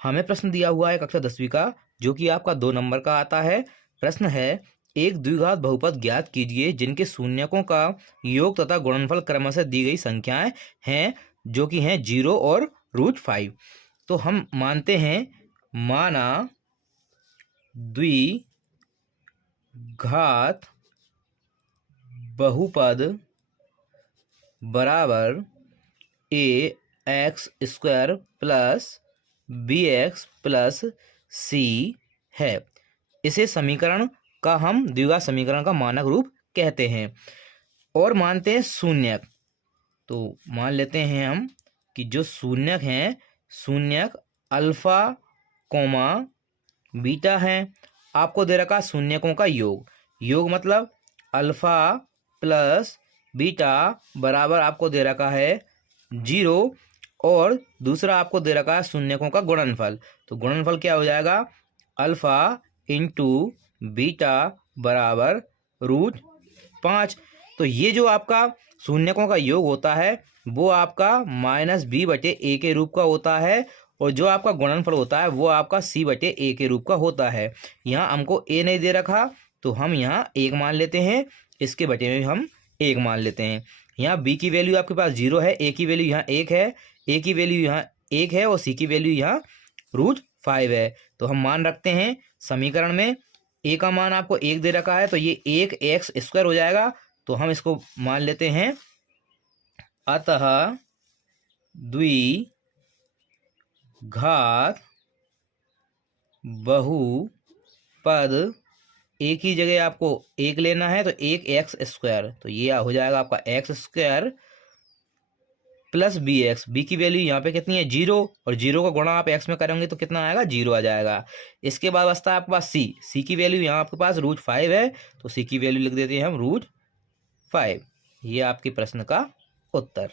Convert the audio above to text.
हमें प्रश्न दिया हुआ है कक्षा 10वीं का, जो कि आपका 2 नंबर का आता है। प्रश्न है, एक द्विघात बहुपद ज्ञात कीजिए जिनके शून्यकों का योग तथा गुणनफल क्रमशः दी गई संख्याएं हैं, जो कि हैं 0 और √5। तो हम मानते हैं, माना द्विघात बहुपद बराबर ax² plus bx plus c है। इसे समीकरण का हम द्विघात समीकरण का मानक रूप कहते हैं। और मानते हैं शून्यक। तो मान लेते हैं हम कि जो शून्यक हैं, शून्यक अल्फा कोमा बीटा है। आपको दे रखा शून्यकों का योग मतलब अल्फा प्लस बीटा बराबर आपको दे रखा है 0, और दूसरा आपको दे रखा है शून्यकों का गुणनफल। तो गुणनफल क्या हो जाएगा, अल्फा इंटू बीटा बराबर √5। तो ये जो आपका शून्यकों का योग होता है वो आपका -b/a के रूप का होता है, और जो आपका गुणनफल होता है वो आपका c/a के रूप का होता है। यहाँ हमको a नहीं दे रखा, तो हम यहाँ 1 मान लेते हैं, इसके बटे में हम 1 मान लेते हैं। यहाँ b की वैल्यू आपके पास 0 है, a की वैल्यू यहाँ 1 है, a की वैल्यू यहाँ 1 है, और c की वैल्यू यहाँ √5 है। तो हम मान रखते हैं समीकरण में a का मान आपको 1 दे रखा है, तो ये 1x² हो जाएगा। तो हम इसको मान लेते हैं, अतः द्विघात बहुपद, a की जगह आपको 1 लेना है, तो 1x², तो ये हो जाएगा आपका x² प्लस bx। b की वैल्यू यहाँ पे कितनी है 0, और 0 का गुणा आप x में करेंगे तो कितना आएगा 0 आ जाएगा। इसके बाद बचता है आपके पास c की वैल्यू यहाँ आपके पास √5 है, तो c की वैल्यू लिख देते हैं हम √5। ये आपके प्रश्न का उत्तर।